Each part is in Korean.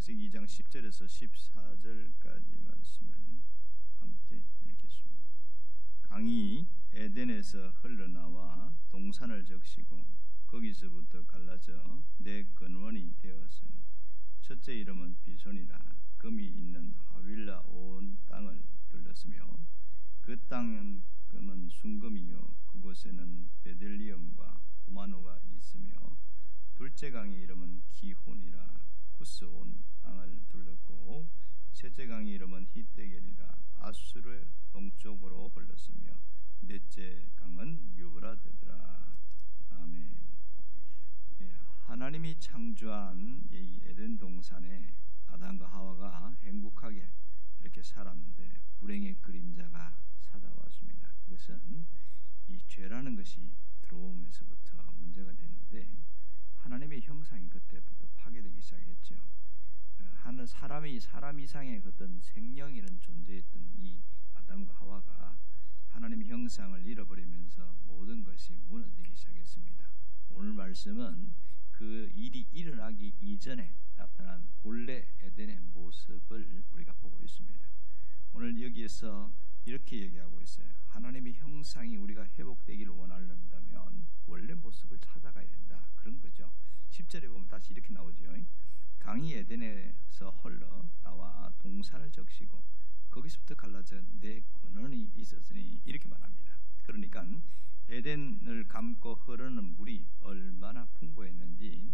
창세기 2장 10절에서 14절까지 말씀을 함께 읽겠습니다. 강이 에덴에서 흘러나와 동산을 적시고 거기서부터 갈라져 네 근원이 되었으니 첫째 이름은 비손이라. 금이 있는 하윌라 온 땅을 둘렀으며 그 땅은 순금이요 그곳에는 베들리엄과 호마노가 있으며 둘째 강의 이름은 기혼이라. 구스 온 땅을 둘렀고 셋째 강의 이름은 히데겔이라. 아수르의 동쪽으로 흘렀으며 넷째 강은 유브라데더라. 아멘. 하나님이 창조한 이 에덴 동산에 아담과 하와가 행복하게 이렇게 살았는데 불행의 그림자가 찾아왔습니다. 그것은 이 죄라는 것이 들어오면서부터 문제가 되는데 하나님의 형상이 그때부터 파괴되기 시작했죠. 하는 사람이 사람 이상의 어떤 생명이라는 존재였던 이 아담과 하와가 하나님의 형상을 잃어버리면서 모든 것이 무너지기 시작했습니다. 오늘 말씀은 그 일이 일어나기 이전에 나타난 본래 에덴의 모습을 우리가 보고 있습니다. 오늘 여기에서 이렇게 얘기하고 있어요. 하나님의 형상이 우리가 회복되기를 원한다면 원래 모습을 찾아가야 된다. 그런 거죠. 10절에 보면 다시 이렇게 나오죠. 강이 에덴에서 흘러 나와 동산을 적시고 거기서부터 갈라져 네 근원이 있었으니 이렇게 말합니다. 그러니까 에덴을 감고 흐르는 물이 얼마나 풍부했는지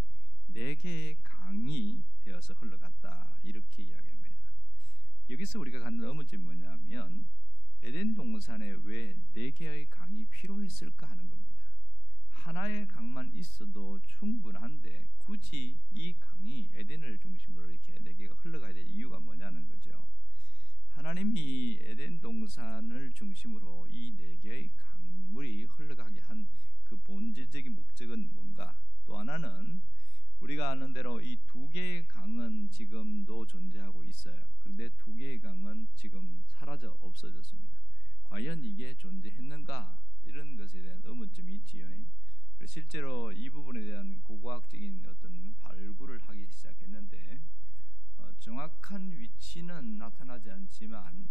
네 개의 강이 되어서 흘러갔다 이렇게 이야기합니다. 여기서 우리가 갖는 의문점이 뭐냐면 에덴 동산에 왜 네 개의 강이 필요했을까 하는 겁니다. 하나의 강만 있어도 충분한데 굳이 이 강이 에덴을 중심으로 이렇게 네 개가 흘러가야 될 이유가 뭐냐는 거죠. 하나님이 에덴 동산을 중심으로 이 네 개의 강물이 흘러가게 한 그 본질적인 목적은 뭔가? 또 하나는 우리가 아는 대로 이 두 개의 강은 지금도 존재하고 있어요. 그런데 두 개의 강은 지금 사라져 없어졌습니다. 과연 이게 존재했는가? 이런 것에 대한 의문점이 있지요. 실제로 이 부분에 대한 고고학적인 어떤 발굴을 하기 시작했는데 정확한 위치는 나타나지 않지만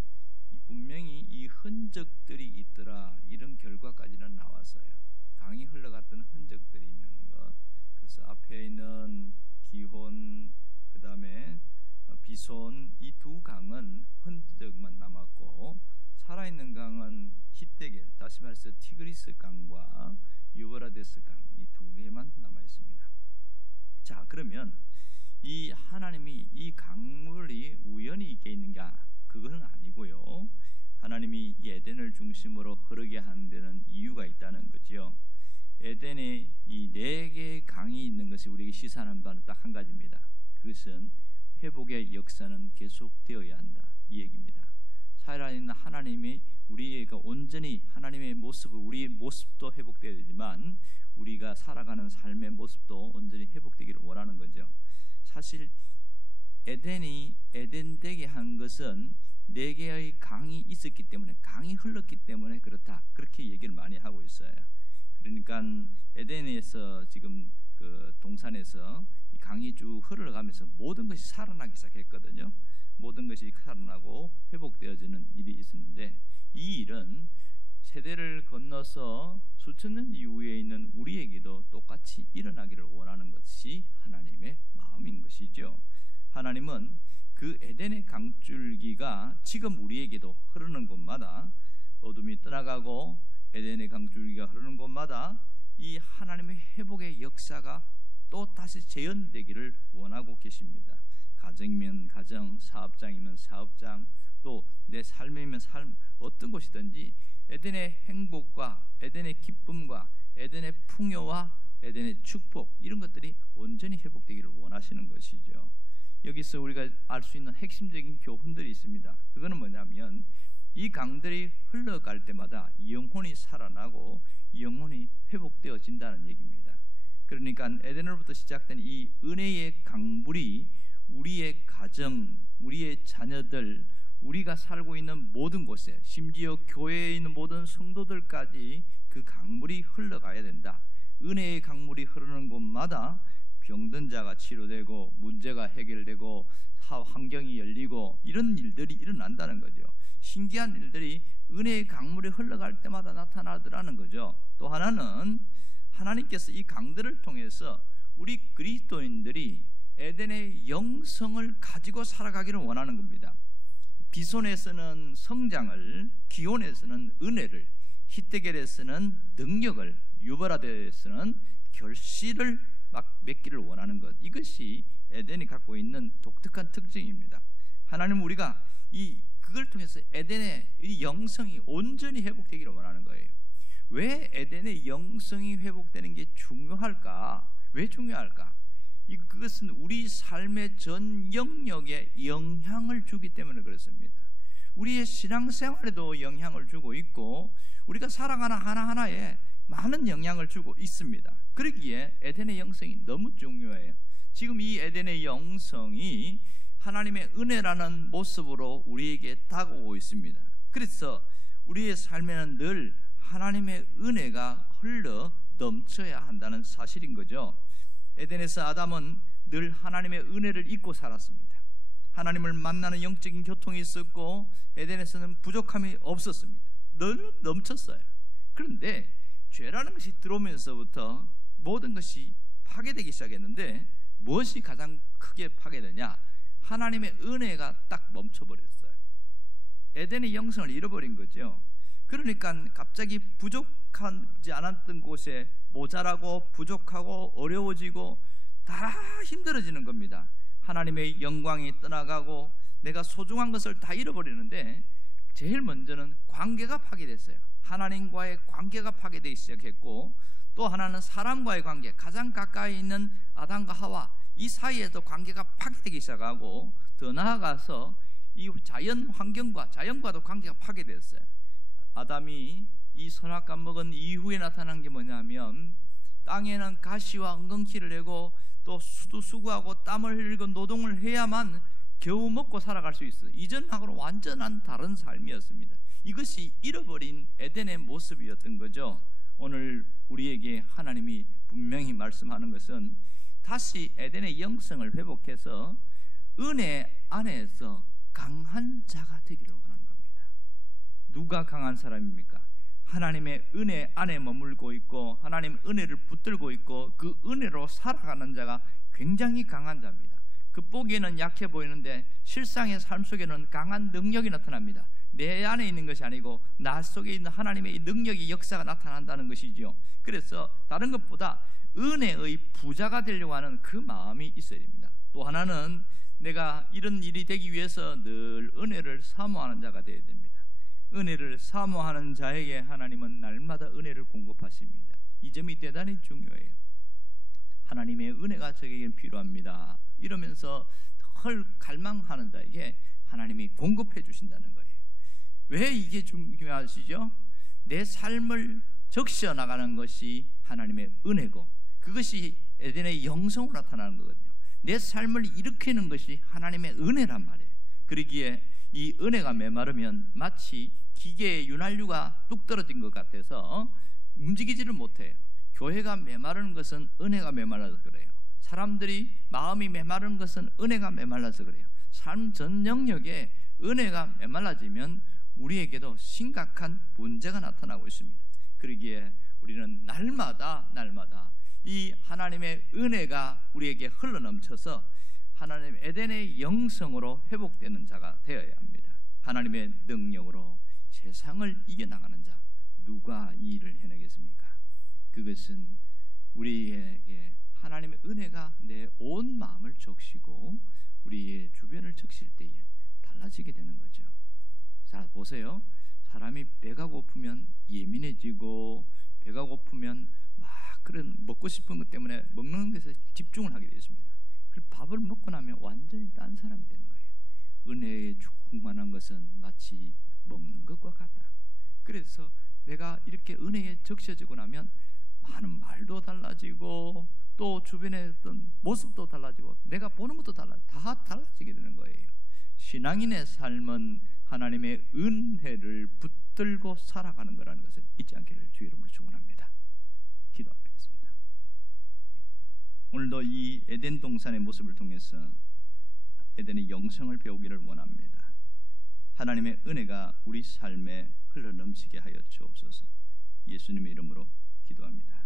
분명히 이 흔적들이 있더라 이런 결과까지는 나왔어요. 강이 흘러갔던 흔적들이 있는 것. 그래서 앞에 있는 기혼 그 다음에 비손 이 두 강은 흔적만 남았고 살아있는 강은 히데겔 다시 말해서 티그리스 강과 유브라데스 강 이 두 개만 남아 있습니다. 자, 그러면 이 하나님이 이 강물이 우연히 있게 있는가? 그거는 아니고요. 하나님이 이 에덴을 중심으로 흐르게 하는 데는 이유가 있다는 거죠. 에덴에 이 네 개의 강이 있는 것이 우리에게 시사하는 바는 딱 한 가지입니다. 그것은 회복의 역사는 계속되어야 한다 이 얘기입니다. 살아있는 하나님이 우리가 온전히 하나님의 모습을 우리의 모습도 회복되어야 되지만 우리가 살아가는 삶의 모습도 온전히 회복되기를 원하는 거죠. 사실 에덴이 에덴되게 한 것은 네 개의 강이 있었기 때문에 강이 흘렀기 때문에 그렇다 그렇게 얘기를 많이 하고 있어요. 그러니까 에덴에서 지금 그 동산에서 이 강이 쭉 흘러가면서 모든 것이 살아나기 시작했거든요. 모든 것이 살아나고 회복되어지는 일이 있었는데 이 일은 세대를 건너서 수천 년 이후에 있는 우리에게도 똑같이 일어나기를 원하는 것이 하나님의 마음인 것이죠. 하나님은 그 에덴의 강줄기가 지금 우리에게도 흐르는 곳마다 어둠이 떠나가고 에덴의 강줄기가 흐르는 곳마다 이 하나님의 회복의 역사가 또 다시 재현되기를 원하고 계십니다. 가정이면 가정, 사업장이면 사업장, 또 내 삶이면 삶, 어떤 곳이든지 에덴의 행복과 에덴의 기쁨과 에덴의 풍요와 에덴의 축복 이런 것들이 온전히 회복되기를 원하시는 것이죠. 여기서 우리가 알 수 있는 핵심적인 교훈들이 있습니다. 그거는 뭐냐면 이 강들이 흘러갈 때마다 영혼이 살아나고 영혼이 회복되어진다는 얘기입니다. 그러니까 에덴으로부터 시작된 이 은혜의 강물이 우리의 가정, 우리의 자녀들, 우리가 살고 있는 모든 곳에 심지어 교회에 있는 모든 성도들까지 그 강물이 흘러가야 된다. 은혜의 강물이 흐르는 곳마다 병든 자가 치료되고 문제가 해결되고 환경이 열리고 이런 일들이 일어난다는 거죠. 신기한 일들이 은혜의 강물이 흘러갈 때마다 나타나더라는 거죠. 또 하나는 하나님께서 이 강들을 통해서 우리 그리스도인들이 에덴의 영성을 가지고 살아가기를 원하는 겁니다. 비손에서는 성장을, 기온에서는 은혜를, 히데겔에서는 능력을, 유보라데에서는 결실을 맺기를 원하는 것, 이것이 에덴이 갖고 있는 독특한 특징입니다. 하나님은 우리가 그걸 통해서 에덴의 이 영성이 온전히 회복되기를 원하는 거예요. 왜 에덴의 영성이 회복되는 게 중요할까? 왜 중요할까? 그것은 우리 삶의 전 영역에 영향을 주기 때문에 그렇습니다. 우리의 신앙생활에도 영향을 주고 있고 우리가 살아가는 하나하나에 많은 영향을 주고 있습니다. 그러기에 에덴의 영성이 너무 중요해요. 지금 이 에덴의 영성이 하나님의 은혜라는 모습으로 우리에게 다가오고 있습니다. 그래서 우리의 삶에는 늘 하나님의 은혜가 흘러 넘쳐야 한다는 사실인 거죠. 에덴에서 아담은 늘 하나님의 은혜를 잊고 살았습니다. 하나님을 만나는 영적인 교통이 있었고 에덴에서는 부족함이 없었습니다. 늘 넘쳤어요. 그런데 죄라는 것이 들어오면서부터 모든 것이 파괴되기 시작했는데 무엇이 가장 크게 파괴되냐? 하나님의 은혜가 딱 멈춰버렸어요. 에덴의 영성을 잃어버린 거죠. 그러니까 갑자기 부족하지 않았던 곳에 모자라고 부족하고 어려워지고 다 힘들어지는 겁니다. 하나님의 영광이 떠나가고 내가 소중한 것을 다 잃어버리는데 제일 먼저는 관계가 파괴됐어요. 하나님과의 관계가 파괴되기 시작했고 또 하나는 사람과의 관계, 가장 가까이 있는 아담과 하와 이 사이에도 관계가 파괴되기 시작하고 더 나아가서 이 자연 환경과 자연과도 관계가 파괴됐어요. 아담이 이 선악과 먹은 이후에 나타난 게 뭐냐면 땅에는 가시와 엉겅퀴를 내고 또 수고하고 땀을 흘리고 노동을 해야만 겨우 먹고 살아갈 수 있어요. 이전하고는 완전한 다른 삶이었습니다. 이것이 잃어버린 에덴의 모습이었던 거죠. 오늘 우리에게 하나님이 분명히 말씀하는 것은 다시 에덴의 영성을 회복해서 은혜 안에서 강한 자가 되기를 원하는 겁니다. 누가 강한 사람입니까? 하나님의 은혜 안에 머물고 있고 하나님 은혜를 붙들고 있고 그 은혜로 살아가는 자가 굉장히 강한 자입니다. 겉보기에는 약해 보이는데 실상의 삶 속에는 강한 능력이 나타납니다. 내 안에 있는 것이 아니고 나 속에 있는 하나님의 능력이 역사가 나타난다는 것이죠. 그래서 다른 것보다 은혜의 부자가 되려고 하는 그 마음이 있어야 됩니다. 또 하나는 내가 이런 일이 되기 위해서 늘 은혜를 사모하는 자가 되어야 됩니다. 은혜를 사모하는 자에게 하나님은 날마다 은혜를 공급하십니다. 이 점이 대단히 중요해요. 하나님의 은혜가 저에게 필요합니다. 이러면서 덜 갈망하는 자에게 하나님이 공급해 주신다는 거예요. 왜 이게 중요하시죠? 내 삶을 적셔 나가는 것이 하나님의 은혜고 그것이 에덴의 영성으로 나타나는 거거든요. 내 삶을 일으키는 것이 하나님의 은혜란 말이에요. 그러기에 이 은혜가 메마르면 마치 기계의 윤활유가 뚝 떨어진 것 같아서 움직이지를 못해요. 교회가 메마르는 것은 은혜가 메말라서 그래요. 사람들이 마음이 메마르는 것은 은혜가 메말라서 그래요. 삶 전 영역에 은혜가 메말라지면 우리에게도 심각한 문제가 나타나고 있습니다. 그러기에 우리는 날마다 이 하나님의 은혜가 우리에게 흘러넘쳐서 하나님 에덴의 영성으로 회복되는 자가 되어야 합니다. 하나님의 능력으로 세상을 이겨나가는 자, 누가 이 일을 해내겠습니까? 그것은 우리에게 하나님의 은혜가 내 온 마음을 적시고 우리의 주변을 적실 때에 달라지게 되는 거죠. 자, 보세요. 사람이 배가 고프면 예민해지고 배가 고프면 막 그런 먹고 싶은 것 때문에 먹는 것에 집중을 하게 되었습니다. 그리고 밥을 먹고 나면 완전히 딴 사람이 되는 거예요. 은혜에 충만한 것은 마치 먹는 것과 같다. 그래서 내가 이렇게 은혜에 적셔지고 나면 많은 말도 달라지고 또 주변의 어떤 모습도 달라지고 내가 보는 것도 다 달라지게 되는 거예요. 신앙인의 삶은 하나님의 은혜를 붙들고 살아가는 거라는 것을 잊지 않기를 주의 이름으로 축원합니다. 기도하겠습니다. 오늘도 이 에덴 동산의 모습을 통해서 에덴의 영성을 배우기를 원합니다. 하나님의 은혜가 우리 삶에 흘러넘치게 하여 주옵소서. 예수님의 이름으로 기도합니다.